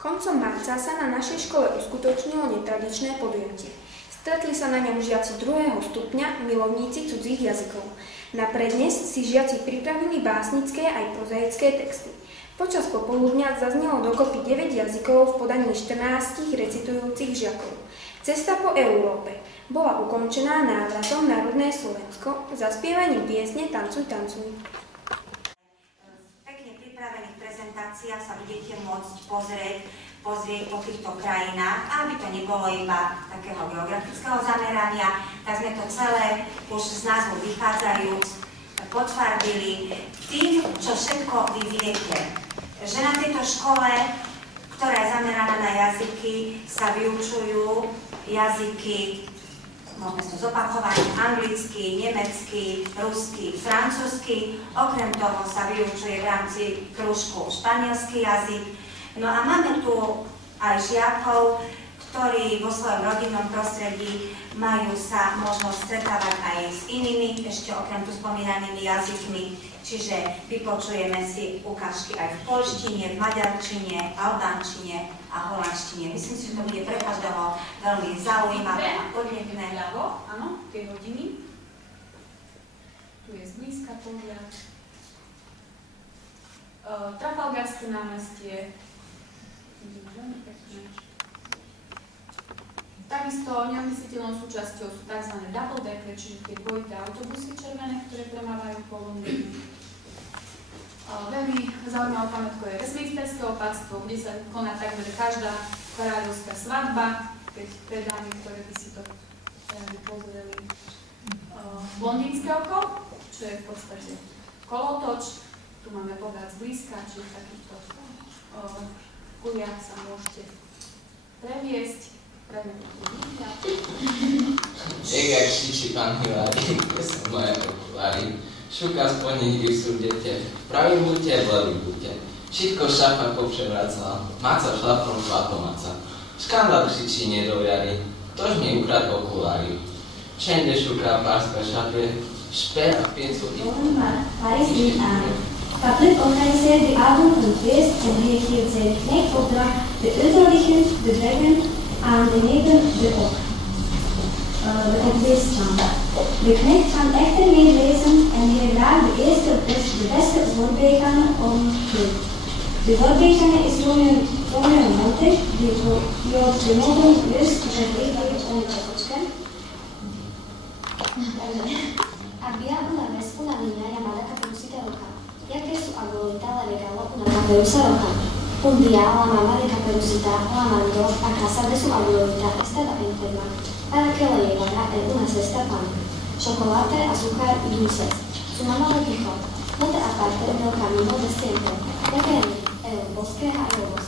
Koncom marca sa na našej škole uskutočnilo netradičné podujatie. Stretli sa na ňom žiaci 2. stupňa, milovníci cudzích jazykov. Na prednes si žiaci pripravili básnické aj prozaické texty. Počas popoludňa zaznelo dokopy 9 jazykov v podaní 14 recitujúcich žiakov. Cesta po Európe bola ukončená návratom na rodné Slovensko zaspievaním piesne Tancuj, tancuj. Pripravených prezentáciách sa budete môcť pozrieť po týchto krajinách, aby to nebolo iba takého geografického zamerania, tak sme to celé už z názvu vychádzajúc podfarbili tým, čo všetko vy viete. Že na tejto škole, ktorá je zameraná na jazyky, sa vyučujú jazyky, môžeme sa zopakovať, anglicky, nemecky, rusky, francúzsky. Okrem toho sa vyučuje v rámci krúžku španielský jazyk. No a máme tu aj žiakov, ktorí vo svojom rodinnom prostredí majú sa možnosť stretávať aj s inými, ešte okrem tu spomínanými jazykmi. Čiže vypočujeme si ukážky aj v poľštine, v maďarčine, albánčine a holandštine. Myslím si, že to bude pre každého veľmi zaujímavé a podnetné. Ľavo, áno, tie hodiny. Tu je zblízka pohľad. Trafalgarské námestie. Takisto neodmysliteľnou súčasťou sú tzv. Double decker, čiže tie dvojité autobusy červené, ktoré premávajú po Londýne. Veľmi zaujímavou pamätkou je Westminsterské opatstvo, kde sa koná takmer každá kráľovská svadba, keď pre dámy, ktoré by si to pozreli. Londýnske oko, čo je v podstate kolotoč. Tu máme pohľad zblízka, čiže v takýchto kuliach sa môžete previesť. Jak křičí pan Hiláry, kde jsou moje okuláry. Šuka spodní, když jsou dětě, v pravým butě, v levým butě. Všetko šafa popřevracala, maca šlapom šlapomaca. Škandál křičí nedojary, ktož mi ukradl okuláry. Všende šuka párska šapě, špe a pěcu i... Paris in Arme. Fabrik organisiert die Abend und Fest und hier zählt Knechtopera, de Österlichen, de Dragon, aan de negen de ok. Het leestand. De knecht kan echter niet lezen en hier graag de beste voorbijganger om hulp. De voorbijganger is Romeo Monte, die op de mogen rust verdedigt om te opsken. Abbiamo una vescola linearia mala caperucita roca. Jaké sú abuelita la regalo una caperuza roca? Un día la mamá de Caperucita la mandó a casa de su abuelita, estaba enferma, para que le llevara en una cesta pan, chocolate, azúcar y dulces. Su mamá le dijo, no te apartes del camino de siempre, ya que en el bosque hay lobos.